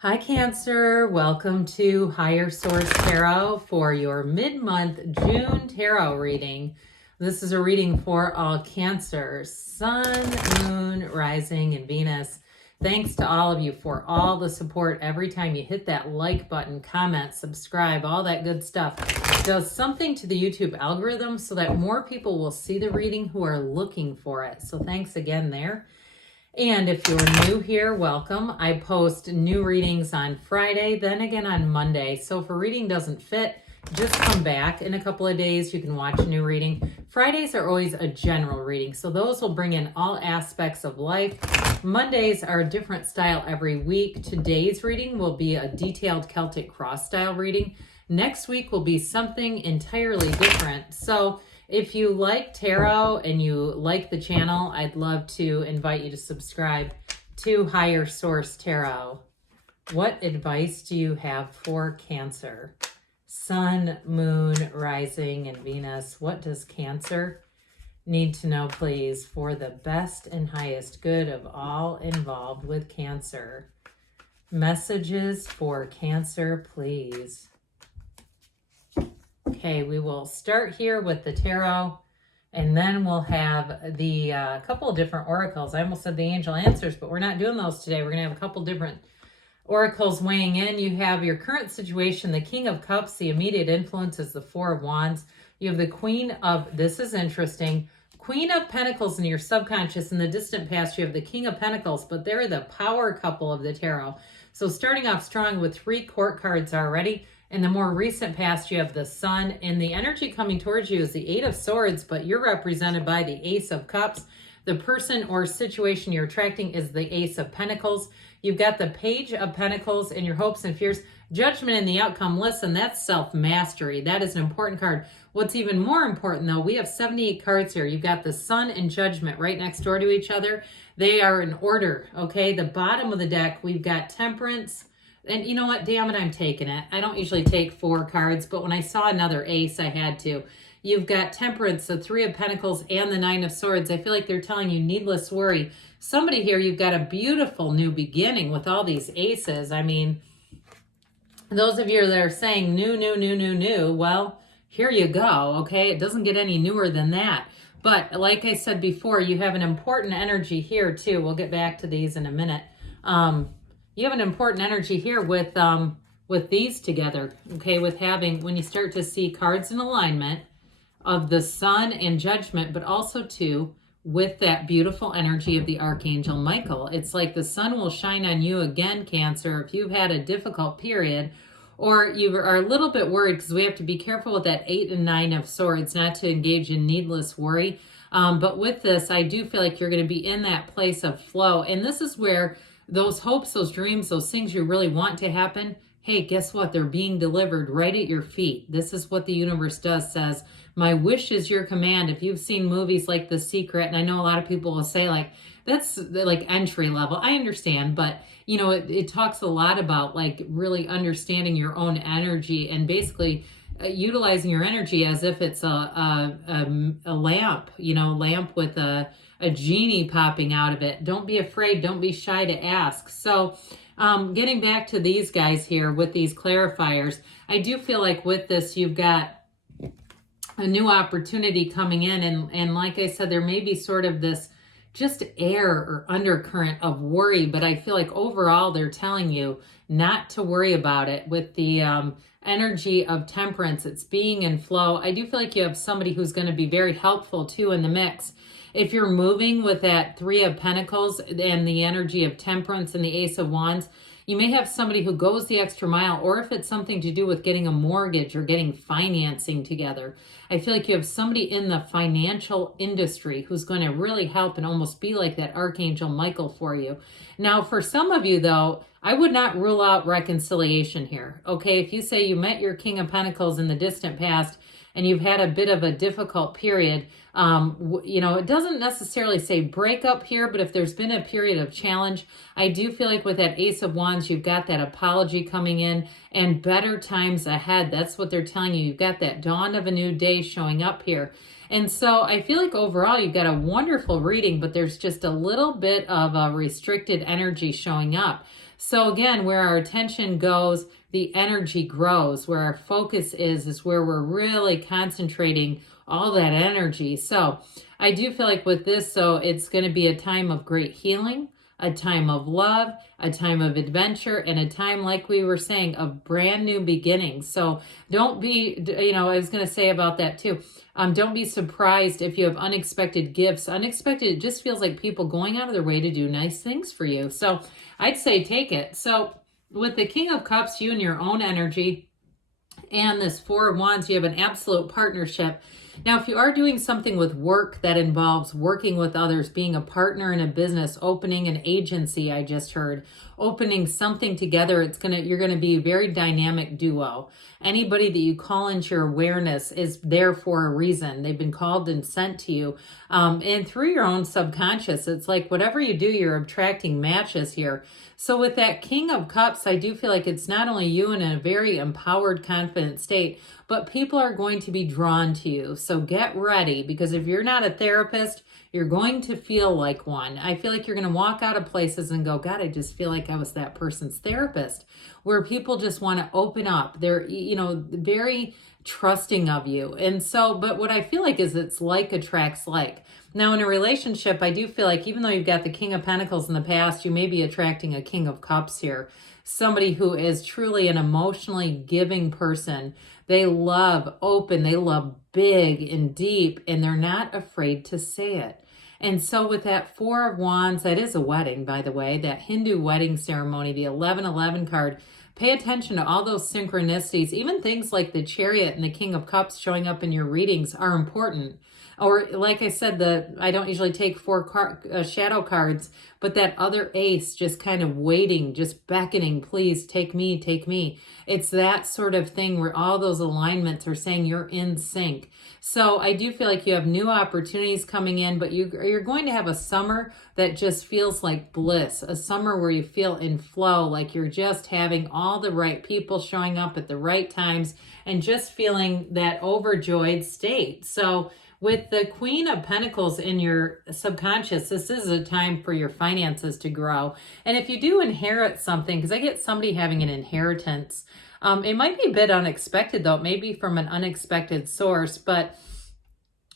Hi Cancer, welcome to Higher Source Tarot for your mid-month June tarot reading. This is a reading for all Cancer, Sun, Moon, Rising, and Venus. Thanks to all of you for all the support. Every time you hit that like button, comment, subscribe, all that good stuff. It does something to the YouTube algorithm so that more people will see the reading who are looking for it. So thanks again there. And if you're new here, welcome. I post new readings on Friday, then again on Monday. So if a reading doesn't fit, just come back in a couple of days. You can watch a new reading. Fridays are always a general reading, so those will bring in all aspects of life. Mondays are a different style every week. Today's reading will be a detailed Celtic cross style reading. Next week will be something entirely different. So if you like tarot and you like the channel, I'd love to invite you to subscribe to Higher Source Tarot. What advice do you have for Cancer? Sun, Moon, Rising, and Venus. What does Cancer need to know, please, for the best and highest good of all involved with Cancer? Messages for Cancer, please. Okay, we will start here with the tarot, and then we'll have the couple of different oracles. I almost said the angel answers, but we're not doing those today. We're going to have a couple different oracles weighing in. You have your current situation, the King of Cups. The immediate influence is the Four of Wands. You have the Queen of, this is interesting, Queen of Pentacles in your subconscious. In the distant past, you have the King of Pentacles, but they're the power couple of the tarot. So starting off strong with 3 court cards already. In the more recent past, you have the Sun, and the energy coming towards you is the 8 of Swords, but you're represented by the Ace of Cups. The person or situation you're attracting is the Ace of Pentacles. You've got the Page of Pentacles in your hopes and fears. Judgment in the outcome. Listen, that's self-mastery. That is an important card. What's even more important, though, we have 78 cards here. You've got the Sun and Judgment right next door to each other. They are in order, okay? The bottom of the deck, we've got Temperance. And you know what? Damn it, I'm taking it. I don't usually take 4 cards, but when I saw another ace, I had to. You've got Temperance, the 3 of Pentacles, and the 9 of Swords. I feel like they're telling you needless worry. Somebody here, you've got a beautiful new beginning with all these aces. I mean, those of you that are saying new, well, here you go, okay? It doesn't get any newer than that. But like I said before, you have an important energy here, too. We'll get back to these in a minute. You have an important energy here with these together, okay? With having, when you start to see cards in alignment of the Sun and Judgment, but also too with that beautiful energy of the Archangel Michael. It's like the sun will shine on you again, Cancer, if you've had a difficult period or you are a little bit worried, because we have to be careful with that 8 and 9 of Swords, not to engage in needless worry. But with this, I do feel like you're going to be in that place of flow. And this is where those hopes, those dreams, those things you really want to happen, hey, guess what? They're being delivered right at your feet. This is what the universe does, says, my wish is your command. If you've seen movies like The Secret, and I know a lot of people will say, like, that's like entry level. I understand, but, you know, it talks a lot about, like, really understanding your own energy and basically utilizing your energy as if it's a lamp, you know, lamp with a genie popping out of it. Don't be afraid. Don't be shy to ask. So getting back to these guys here with these clarifiers, I do feel like with this, you've got a new opportunity coming in. And like I said, there may be sort of this just air or undercurrent of worry, but I feel like overall they're telling you not to worry about it. With the energy of Temperance, it's being in flow. I do feel like you have somebody who's going to be very helpful too in the mix. If you're moving with that 3 of Pentacles and the energy of Temperance and the Ace of Wands, you may have somebody who goes the extra mile, or if it's something to do with getting a mortgage or getting financing together, I feel like you have somebody in the financial industry who's going to really help and almost be like that Archangel Michael for you. Now, for some of you, though, I would not rule out reconciliation here. Okay, if you say you met your King of Pentacles in the distant past and you've had a bit of a difficult period, you know, it doesn't necessarily say breakup here, but if there's been a period of challenge, I do feel like with that Ace of Wands, you've got that apology coming in and better times ahead. That's what they're telling you. You've got that dawn of a new day showing up here. And so I feel like overall you've got a wonderful reading, but there's just a little bit of a restricted energy showing up. So again, where our attention goes, the energy grows. Where our focus is where we're really concentrating all that energy. So I do feel like with this, so it's going to be a time of great healing, a time of love, a time of adventure, and a time, like we were saying, of brand new beginnings. So don't be, I was going to say about that too. Don't be surprised if you have unexpected gifts. Unexpected, it just feels like people going out of their way to do nice things for you. So I'd say take it. So with the King of Cups, you and your own energy, and this Four of Wands, you have an absolute partnership. Now, if you are doing something with work that involves working with others, being a partner in a business, opening an agency, I just heard, opening something together, you're going to be a very dynamic duo. Anybody that you call into your awareness is there for a reason. They've been called and sent to you. And through your own subconscious, it's like whatever you do, you're attracting matches here. So with that King of Cups, I do feel like it's not only you in a very empowered, confident state, but people are going to be drawn to you. So get ready, because if you're not a therapist, you're going to feel like one. I feel like you're going to walk out of places and go, God, I just feel like I was that person's therapist, where people just want to open up. They're, very trusting of you. And so, but what I feel like is it's like attracts like. Now, in a relationship, I do feel like even though you've got the King of Pentacles in the past, you may be attracting a King of Cups here. Somebody who is truly an emotionally giving person. They love open, they love big and deep, and they're not afraid to say it. And so with that Four of Wands, that is a wedding, by the way, that Hindu wedding ceremony, the 1111 card, pay attention to all those synchronicities. Even things like the Chariot and the King of Cups showing up in your readings are important. Or like I said, I don't usually take four shadow cards, but that other ace just kind of waiting, just beckoning, please take me, take me. It's that sort of thing where all those alignments are saying you're in sync. So I do feel like you have new opportunities coming in, but you're going to have a summer that just feels like bliss, a summer where you feel in flow, like you're just having all the right people showing up at the right times and just feeling that overjoyed state. So with the Queen of Pentacles in your subconscious, this is a time for your finances to grow. And if you do inherit something, because I get somebody having an inheritance, it might be a bit unexpected though, maybe from an unexpected source, but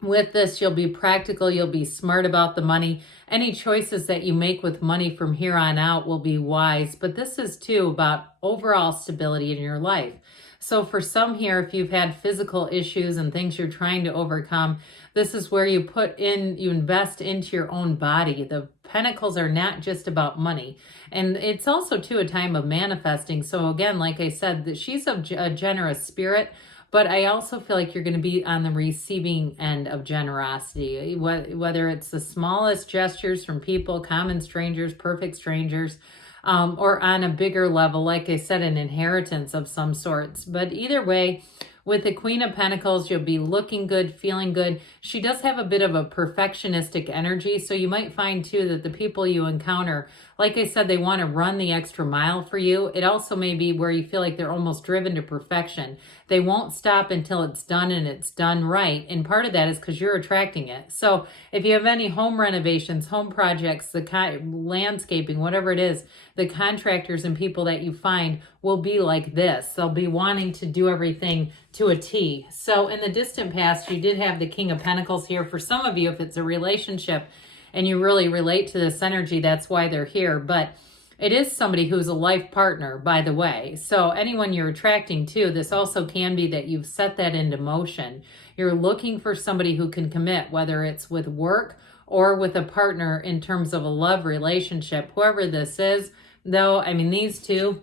with this, you'll be practical, you'll be smart about the money. Any choices that you make with money from here on out will be wise, but this is too about overall stability in your life. So for some here, if you've had physical issues and things you're trying to overcome, this is where you invest into your own body. The Pentacles are not just about money. And it's also too a time of manifesting. So again, like I said, that she's a generous spirit, but I also feel like you're going to be on the receiving end of generosity, whether it's the smallest gestures from people, common strangers, perfect strangers, or on a bigger level, like I said, an inheritance of some sorts. But either way, with the Queen of Pentacles, you'll be looking good, feeling good. She does have a bit of a perfectionistic energy, so you might find too that the people you encounter, like I said, they want to run the extra mile for you. It also may be where you feel like they're almost driven to perfection. They won't stop until it's done and it's done right. And part of that is because you're attracting it. So if you have any home renovations, home projects, landscaping, whatever it is, the contractors and people that you find will be like this. They'll be wanting to do everything to a T. So in the distant past, you did have the King of Pentacles here. For some of you, if it's a relationship and you really relate to this energy, that's why they're here. But it is somebody who's a life partner, by the way. So anyone you're attracting to, this also can be that you've set that into motion. You're looking for somebody who can commit, whether it's with work or with a partner in terms of a love relationship. Whoever this is, though, I mean, these two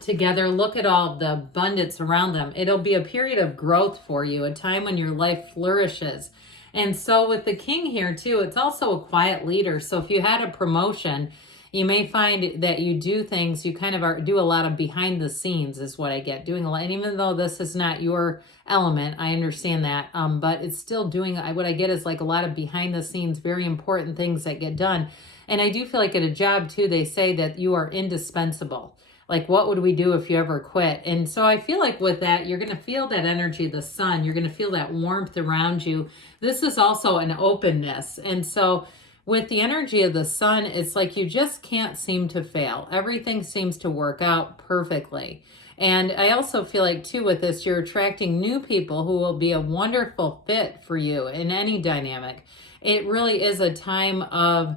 together, look at all the abundance around them. It'll be a period of growth for you, a time when your life flourishes. And so with the King here too, it's also a quiet leader. So if you had a promotion, you may find that you do things, you kind of do a lot of behind the scenes is what I get, doing a lot. And even though this is not your element, I understand that, but it's still doing, what I get is like a lot of behind the scenes, very important things that get done. And I do feel like at a job too, they say that you are indispensable. Like, what would we do if you ever quit? And so I feel like with that, you're going to feel that energy of the sun. You're going to feel that warmth around you. This is also an openness. And so with the energy of the sun, it's like you just can't seem to fail. Everything seems to work out perfectly. And I also feel like, too, with this, you're attracting new people who will be a wonderful fit for you in any dynamic. It really is a time of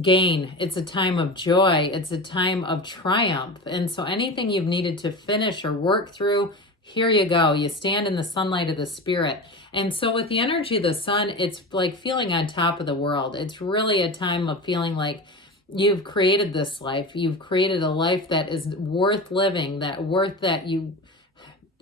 gain. It's a time of joy. It's a time of triumph. And so anything you've needed to finish or work through, here you go. You stand in the sunlight of the spirit. And so with the energy of the sun, it's like feeling on top of the world. It's really a time of feeling like you've created this life. You've created a life that is worth living,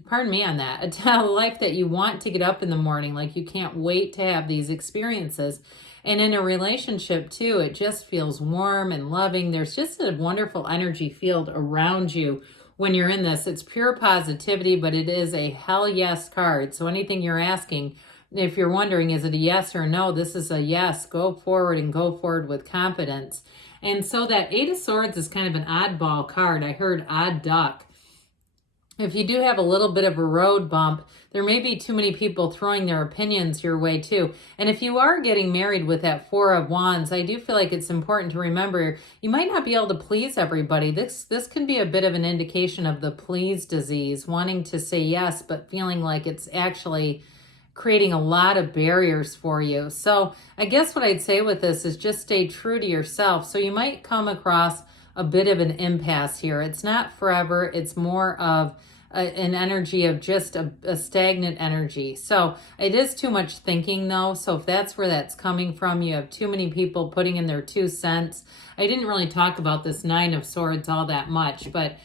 pardon me on that, a life that you want to get up in the morning, like you can't wait to have these experiences. And in a relationship too, it just feels warm and loving. There's just a wonderful energy field around you when you're in this. It's pure positivity, but it is a hell yes card. So anything you're asking, if you're wondering, is it a yes or a no? This is a yes. Go forward and go forward with confidence. And so that Eight of Swords is kind of an oddball card. I heard odd duck. If you do have a little bit of a road bump, there may be too many people throwing their opinions your way too. And if you are getting married with that Four of Wands, I do feel like it's important to remember you might not be able to please everybody. This can be a bit of an indication of the please disease, wanting to say yes, but feeling like it's actually creating a lot of barriers for you. So I guess what I'd say with this is just stay true to yourself. So you might come across a bit of an impasse here. It's not forever. It's more of an energy of just a stagnant energy. So it is too much thinking though. So if that's where that's coming from, you have too many people putting in their 2 cents. I didn't really talk about this Nine of Swords all that much, but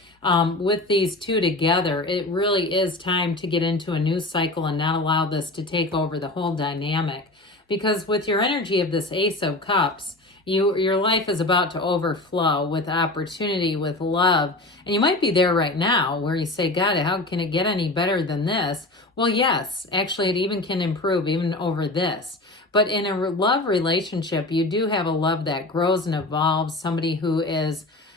with these two together, it really is time to get into a new cycle and not allow this to take over the whole dynamic. Because with your energy of this Ace of Cups, your life is about to overflow with opportunity, with love. And you might be there right now where you say, God, how can it get any better than this? Well, yes, actually it even can improve even over this. But in a love relationship, you do have a love that grows and evolves, somebody who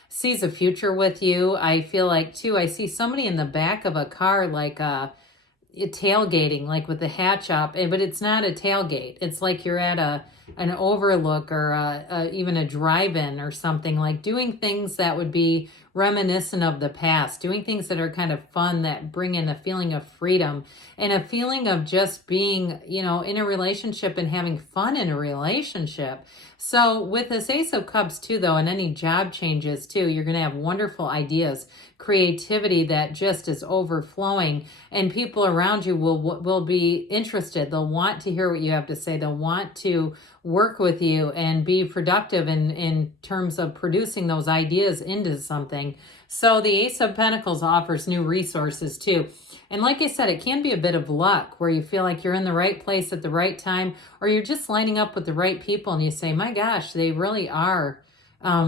sees a future with you. I feel like too, I see somebody in the back of a car like tailgating, like with the hatch up, but it's not a tailgate. It's like you're at an overlook or even a drive-in or something, like doing things that would be reminiscent of the past, doing things that are kind of fun, that bring in a feeling of freedom and a feeling of just being, in a relationship and having fun in a relationship. So with this Ace of Cups too, though, and any job changes too, you're going to have wonderful ideas, creativity that just is overflowing, and people around you will be interested. They'll want to hear what you have to say. They'll want to work with you and be productive in terms of producing those ideas into something. So the Ace of Pentacles offers new resources too. And like I said, it can be a bit of luck where you feel like you're in the right place at the right time, or you're just lining up with the right people and you say, my gosh, they really are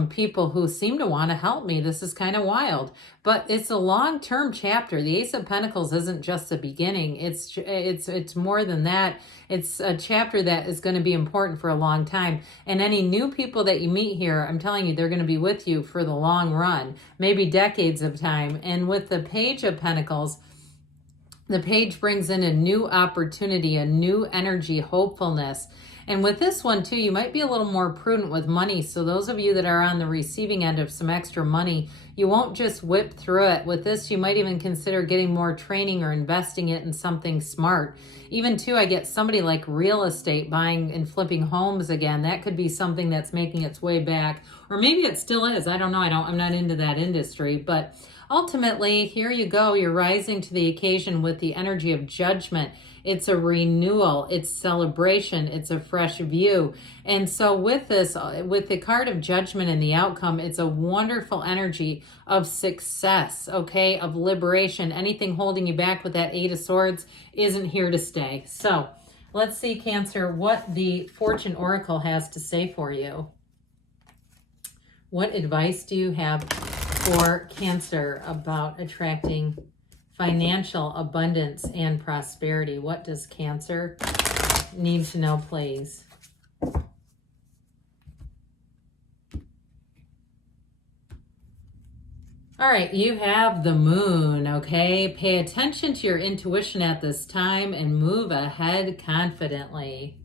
people who seem to want to help me. This is kind of wild, but it's a long-term chapter. The Ace of Pentacles isn't just the beginning. It's more than that. It's a chapter that is going to be important for a long time. And any new people that you meet here, I'm telling you, they're going to be with you for the long run, maybe decades of time. And with the Page of Pentacles, the page brings in a new opportunity, a new energy, hopefulness. And with this one too, you might be a little more prudent with money. So those of you that are on the receiving end of some extra money, you won't just whip through it. With this, you might even consider getting more training or investing it in something smart. Even too, I get somebody like real estate, buying and flipping homes again. That could be something that's making its way back, or maybe it still is. I don't know. I'm not into that industry, but ultimately, here you go. You're rising to the occasion with the energy of Judgment. It's a renewal. It's celebration. It's a fresh view. And so with this, with the card of Judgment and the outcome, it's a wonderful energy of success, okay, of liberation. Anything holding you back with that Eight of Swords isn't here to stay. So let's see, Cancer, what the Fortune Oracle has to say for you. What advice do you have for Cancer about attracting financial abundance and prosperity? What does Cancer need to know, please? All right, you have the Moon, okay? Pay attention to your intuition at this time and move ahead confidently.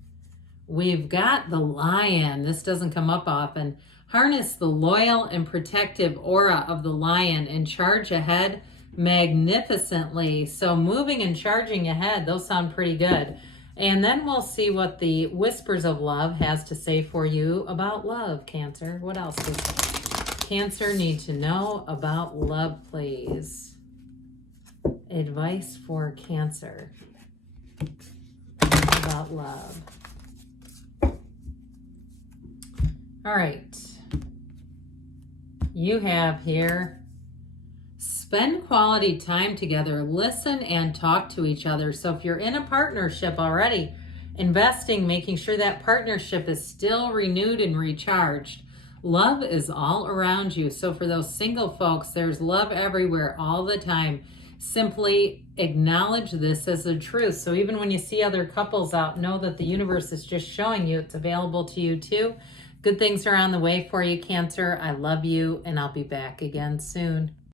we've got the Lion. This doesn't come up often. Harness the loyal and protective aura of the Lion and charge ahead magnificently. So moving and charging ahead, those sound pretty good. And then we'll see what the Whispers of Love has to say for you about love, Cancer. What else does Cancer need to know about love, please? Advice for Cancer about love. All right. You have here, spend quality time together, listen and talk to each other. So if you're in a partnership already, investing, making sure that partnership is still renewed and recharged. Love is all around you. So for those single folks, there's love everywhere all the time. Simply acknowledge this as the truth. So even when you see other couples out, know that the universe is just showing you it's available to you too. Good things are on the way for you, Cancer. I love you, and I'll be back again soon.